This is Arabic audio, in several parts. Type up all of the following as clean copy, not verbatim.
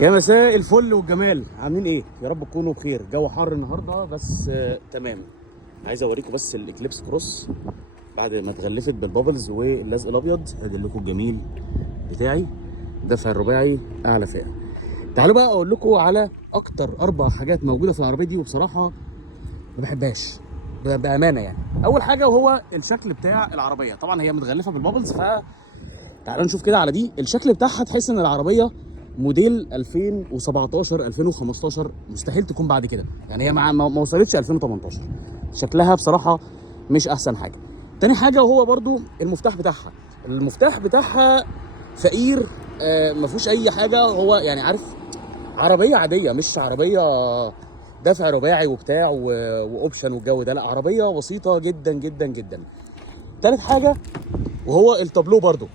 يا مساء الفل والجمال، عاملين ايه؟ يا رب تكونوا بخير. جو حر النهارده بس تمام. عايز اوريكم بس الاكليبس كروس بعد ما اتغلفت بالبابلز واللزق الابيض. ادي لكم الجميل بتاعي، دفع الرباعي اعلى فئه. تعالوا بقى اقول لكم على اكتر 4 حاجات موجوده في العربيه دي وبصراحه ما بحبهاش بامانه. يعني اول حاجه وهو الشكل بتاع العربيه. طبعا هي متغلفه بالبابلز، فتعالوا نشوف كده على دي. الشكل بتاعها تحس ان العربيه موديل 2017 2015، مستحيل تكون بعد كده. يعني هي ما وصلتش 2018. شكلها بصراحه مش احسن حاجه. تاني حاجه وهو برضو المفتاح بتاعها فقير، ما فيهوش اي حاجه. هو يعني عارف، عربيه عاديه، مش عربيه دفع رباعي وبتاع واوبشن والجو ده. لا، عربيه بسيطه جدا جدا جدا. تالت حاجه وهو التابلو برضو،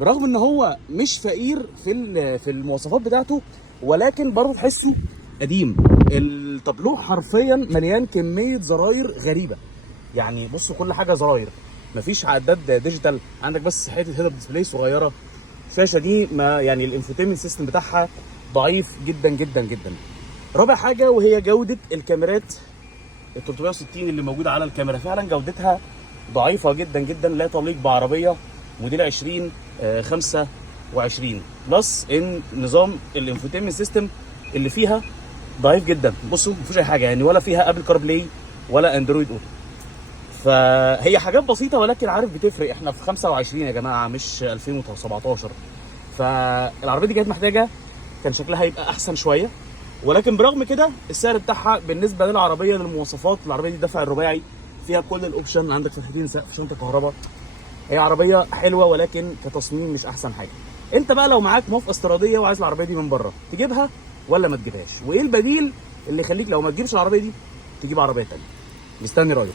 برغم ان هو مش فقير في المواصفات بتاعته، ولكن برضه تحسه قديم. التابلو حرفيا مليان كميه زراير غريبه. يعني بصوا، كل حاجه زراير، مفيش عداد ديجيتال. عندك بس حته هيد اب ديسبلاي صغيره. الشاشه دي ما يعني الانفوتينمنت سيستم بتاعها ضعيف جدا جدا جدا. رابع حاجه وهي جوده الكاميرات. ال 360 اللي موجوده على الكاميرا فعلا جودتها ضعيفه جدا جدا، لا تليق بعربيه موديل 2025. بلس ان نظام الانفوتينمنت سيستم اللي فيها ضعيف جدا. بصوا مفيش اي حاجه، يعني ولا فيها ابل كار بلاي ولا اندرويد اوتو. فهي حاجات بسيطه، ولكن عارف بتفرق. احنا في 25 يا جماعه، مش 2017. فالعربيه دي كانت محتاجه، كان شكلها يبقى احسن شويه. ولكن برغم كده السعر بتاعها بالنسبه للعربيه، للمواصفات، العربيه دي دفع الرباعي، فيها كل الاوبشن. عندك فتحتين سقف، شنطه كهرباء. هي عربيه حلوه، ولكن كتصميم مش احسن حاجه. انت بقى لو معاك موافقه استيراديه وعايز العربيه دي من بره، تجيبها ولا ما تجيبهاش؟ وايه البديل اللي يخليك لو ما تجيبش العربيه دي تجيب عربيه ثانيه؟ مستني رايك.